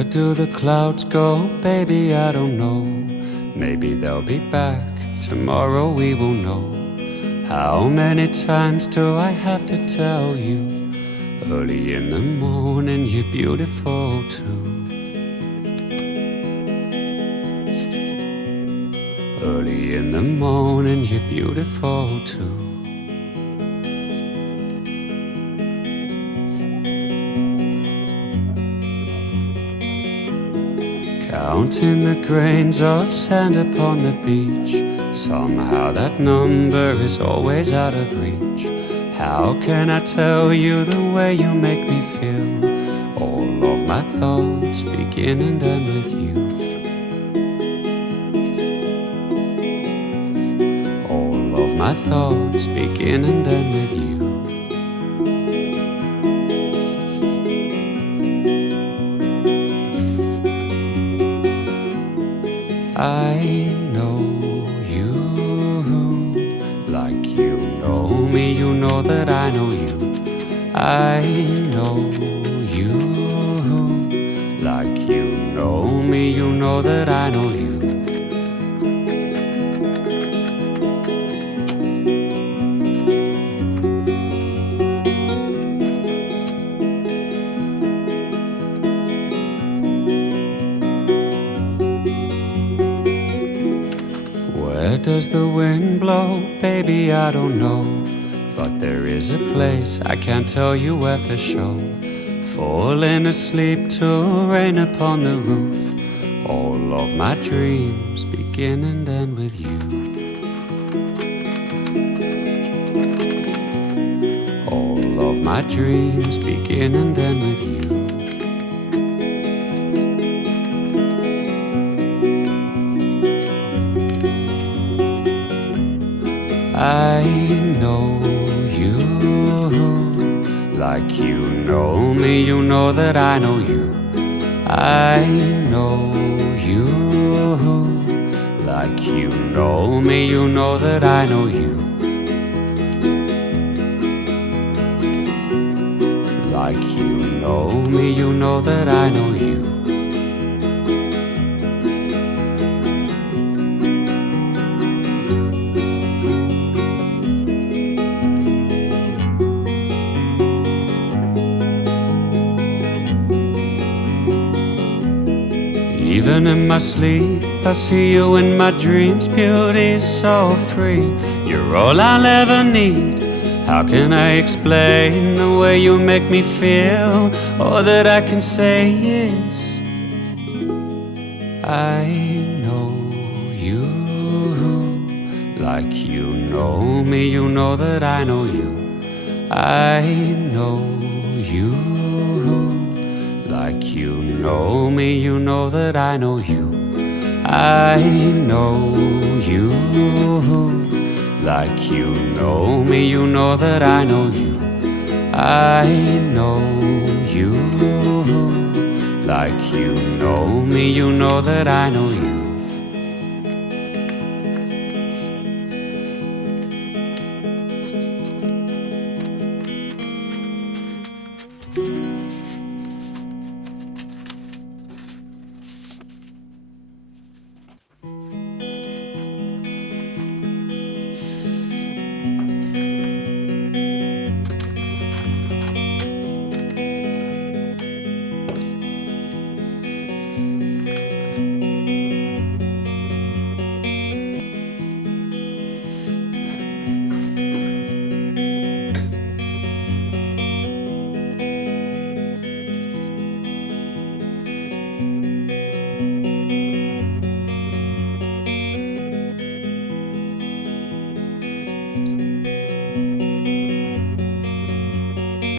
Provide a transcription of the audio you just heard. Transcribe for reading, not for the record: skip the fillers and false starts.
Where do the clouds go, baby? I don't know. Maybe they'll be back tomorrow, we will know. How many times do I have to tell you? Early in the morning, you're beautiful too. Early in the morning, you're beautiful too. Counting the grains of sand upon the beach, somehow that number is always out of reach. How can I tell you the way you make me feel? All of my thoughts begin and end with you. All of my thoughts begin and end with you. I know you like you know me, you know that I know you. I know you like you know me, you know that I know you. Where does the wind blow? Baby, I don't know. But there is a place, I can't tell you where for sure. Falling asleep to rain upon the roof. All of my dreams begin and end with you. All of my dreams begin and end with you. I know you like you know me, you know that I know you. I know you like you know me, you know that I know you. Like you know me, you know that I know you. Even in my sleep, I see you in my dreams. Beauty's so free, you're all I'll ever need. How can I explain the way you make me feel? All that I can say is I know you like you know me, you know that I know you. I know you like you know me, you know that I know you. I know you like you know me, you know that I know you. I know you like you know me, you know that I know you.